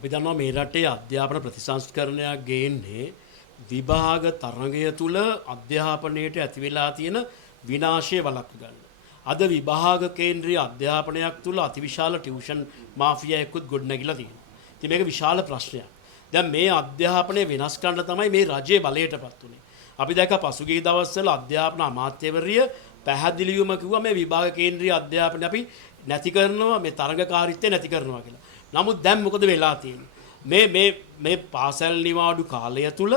අපි දන්නවා මේ රටේ අධ්‍යාපන ප්‍රතිසංස්කරණයක් ගේන්නේ විභාග තරඟය තුල අධ්‍යාපනයේට ඇති වෙලා තියෙන විනාශය වළක්ව ගන්න. අද විභාග කේන්ද්‍රීය අධ්‍යාපනයක් තුල අතිවිශාල ටියුෂන් මාෆියාවකුත් ගොඩනැගිලා තියෙනවා. ඉතින් මේක විශාල ප්‍රශ්නයක්. දැන් මේ අධ්‍යාපනය වෙනස් කරන්න තමයි මේ රජයේ බලයටපත් උනේ. අපි දැක්ක පසුගිය දවස්වල අධ්‍යාපන අමාත්‍යවරිය පැහැදිලිවම කිව්වා මේ විභාග කේන්ද්‍රීය අධ්‍යාපනය අපි නැති කරනවා, මේ තරඟකාරීත්වය නැති කරනවා කියලා. නමුත් දැන් මොකද වෙලා තියෙන්නේ? මේ පාසල් නිවාඩු කාලය තුල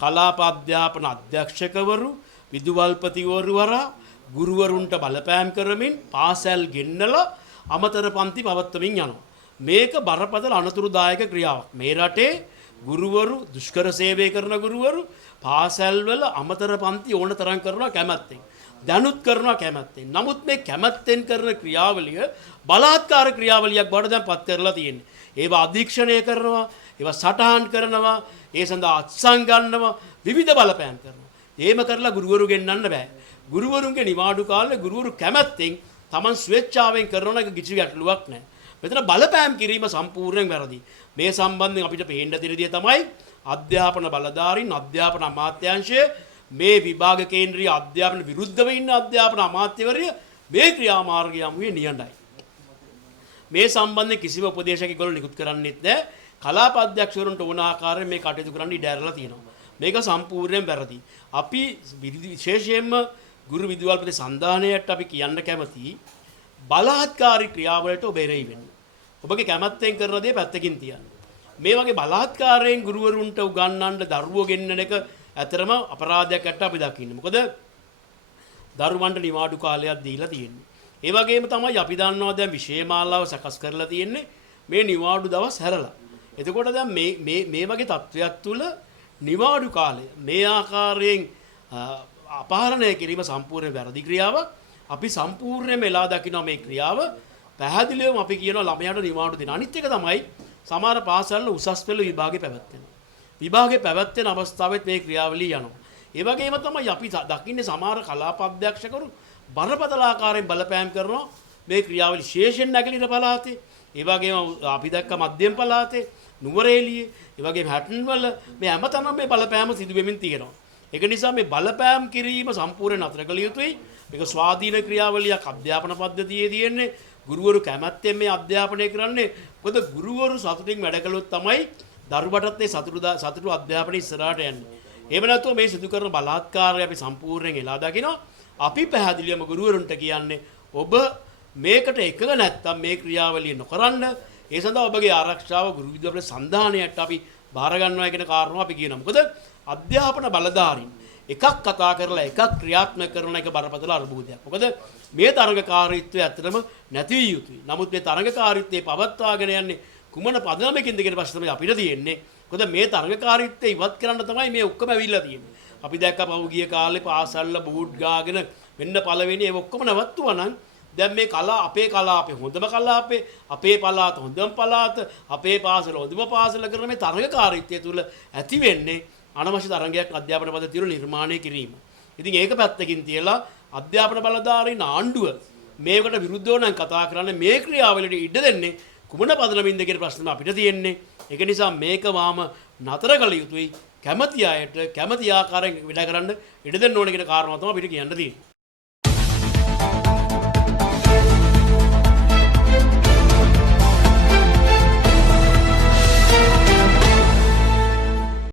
කලාප අධ්‍යාපන අධ්‍යක්ෂකවරු, විදුහල්පතිවරු වරා ගුරුවරුන්ට බලපෑම් කරමින් පාසල් ගෙන්නලා අමතර පන්ති පවත්වමින් යනවා. මේක බරපතල අනතුරුදායක ක්‍රියාවක්. මේ රටේ ගුරුවරු, දුෂ්කර සේවය කරන ගුරුවරු පාසල්වල අමතර පන්ති ඕන තරම් කරනවා කැමැත්තෙන්. දැනුත් කරනවා කැමැත්තෙන්. නමුත් මේ කැමැත්තෙන් කරන ක්‍රියාවලිය බලාත්කාර ක්‍රියාවලියක් බවට දැන් පත් කරලා තියෙන්නේ. ඒවා අධීක්ෂණය කරනවා, ඒවා සටහන් කරනවා, ඒ සඳහා අත්සන් ගන්නවා, විවිධ බලපෑම් කරනවා. එහෙම කරලා ගුරුවරු ගෙන්නන්න බෑ. ගුරුවරුන්ගේ නිවාඩු කාලේ ගුරුවරු කැමැත්තෙන් Taman ස්වේච්ඡාවෙන් කරන එක කිසි ගැටලුවක් නැහැ. මෙතන බලපෑම් කිරීම සම්පූර්ණයෙන් වැරදි. මේ සම්බන්ධයෙන් අපිට පේන්න දෙන දේ තමයි අධ්‍යාපන බලධාරීන්, අධ්‍යාපන අමාත්‍යාංශය මේ විභාග කේන්ද්‍රීය අධ්‍යාපන විරුද්ධව ඉන්න අධ්‍යාපන අමාත්‍යවරිය මේ ක්‍රියාමාර්ගය යමුවේ නියඬයි. මේ සම්බන්ධයෙන් කිසිම උපදේශයක් ඒගොල්ලෝ නිකුත් කරන්නේත් නැහැ. කලාප අධ්‍යක්ෂවරුන්ට ඕන ආකාරයෙන් මේ කටයුතු කරන්න ඉඩ ඇරලා තියෙනවා. මේක සම්පූර්ණයෙන් වැරදි. අපි විශේෂයෙන්ම ගුරු විදුහල්පති සන්ධානයට අපි කියන්න කැමති බලාත්කාරී ක්‍රියාවලට ඔබ එරෙහි වෙන්න. ඔබගේ කැමැත්තෙන් කරන දේ පැත්තකින් තියන්න. මේ වගේ බලාත්කාරයෙන් ගුරුවරුන්ට උගන්වන්න දරුවෝ ගෙන්නන එක ඇතරම අපරාධයක් අට අපි දකින්නේ. මොකද දරුවන්ට නිවාඩු කාලයක් දීලා තියෙන්නේ. ඒ වගේම තමයි අපි දන්නවා දැන් විෂය මාලාව සකස් කරලා තියෙන්නේ මේ නිවාඩු දවස් හැරලා. එතකොට දැන් මේ වගේ තත්ත්වයක් තුල නිවාඩු කාලය මේ ආකාරයෙන් අපහරණය කිරීම සම්පූර්ණ වැරදි ක්‍රියාවක්. අපි සම්පූර්ණයෙන්ම එලා දකිනවා මේ ක්‍රියාව. පැහැදිලිවම අපි කියනවා ළමයාට නිවාඩු දෙන්න. අනිත් එක තමයි සමහර පාසල්වල උසස් පෙළ විභාගේ පැවැත්වෙනවා. විභාගේ පැවැත්වෙන අවස්ථාවෙත් මේ ක්‍රියාවලිය යනවා. ඒ වගේම තමයි අපි දකින්නේ සමහර කලාප අධ්‍යක්ෂකවරු බරපතල ආකාරයෙන් බලපෑම් කරනවා මේ ක්‍රියාවලිය විශේෂයෙන් නැගලින පළාතේ. ඒ වගේම අපි දැක්ක මධ්‍යම පළාතේ, නුවරඑළියේ, ඒ වගේම හැටන් වල මේ හැමතැනම මේ බලපෑම සිදු වෙමින් තියෙනවා. ඒක නිසා මේ බලපෑම් කිරීම සම්පූර්ණ නතර කළ යුතුයි. මේක ස්වාධීන ක්‍රියාවලියක් අධ්‍යාපන පද්ධතියේ තියෙන්නේ. ගුරුවරු කැමැත්තෙන් මේ අධ්‍යාපනය කරන්නේ. මොකද ගුරුවරු සතුටින් වැඩ කළොත් තමයි දරුවටත් මේ සතුටු අධ්‍යාපනය ඉස්සරහට යන්නේ. එහෙම නැත්නම් මේ සිදු කරන බලාත්කාරය අපි සම්පූර්ණයෙන් එලා දකිනවා. අපි පැහැදිලිවම ගුරුවරුන්ට කියන්නේ ඔබ මේකට එකඟ නැත්නම් මේ ක්‍රියාවලිය නොකරන්න. ඒ සඳහා ඔබගේ ආරක්ෂාව ගුරු විද්‍යාලය සන්ධානයට අපි බාර ගන්නවා කියන කාරණාව අපි කියනවා. මොකද අධ්‍යාපන බලධාරීන් එකක් කතා කරලා එකක් ක්‍රියාත්මක කරන එක බරපතල අර්බුදයක්. මොකද මේ තරඟකාරීත්වය ඇත්තටම නැති විය යුතුයි. නමුත් මේ තරඟකාරීත්වයේ පවත්වාගෙන යන්නේ කුමන පදනමකින්ද කියන ප්‍රශ්න තමයි අපිට තියෙන්නේ. මොකද මේ තරඟකාරීත්වය ඉවත් කරන්න තමයි මේ ඔක්කොම ඇවිල්ලා තියෙන්නේ. අපි දැක්ක පහුගිය කාලේ පාසල්ල බූට් ගාගෙන වෙන්න පළවෙනි ඒ ඔක්කොම නවත්තුවා නම් දැන් මේ අපේ කලාපේ හොඳම කලාපේ, අපේ පළාත හොඳම පළාත, අපේ පාසල හොඳම පාසල කරන මේ තරඟකාරීත්වය තුල ඇති වෙන්නේ අනවශ්‍ය තරඟයක් අධ්‍යාපන පද්ධතිය නිර්මාණය කිරීම. ඉතින් ඒක පැත්තකින් තියලා අධ්‍යාපන බලධාරීන් ආණ්ඩුව මේකට විරුද්ධව නම් කතා කරන්නේ මේ ක්‍රියාවලියට ඉඩ දෙන්නේ කුමන පදනමින්ද කියන ප්‍රශ්න අපිට තියෙන්නේ. ඒක නිසා මේක වාම නතර කළ යුතුයි. කැමැති අයට කැමැති ආකාරයෙන් වැඩ කරන්න ඉඩ දෙන්න ඕනේ කියන කාරණාව තමයි අපිට කියන්න තියෙන්නේ.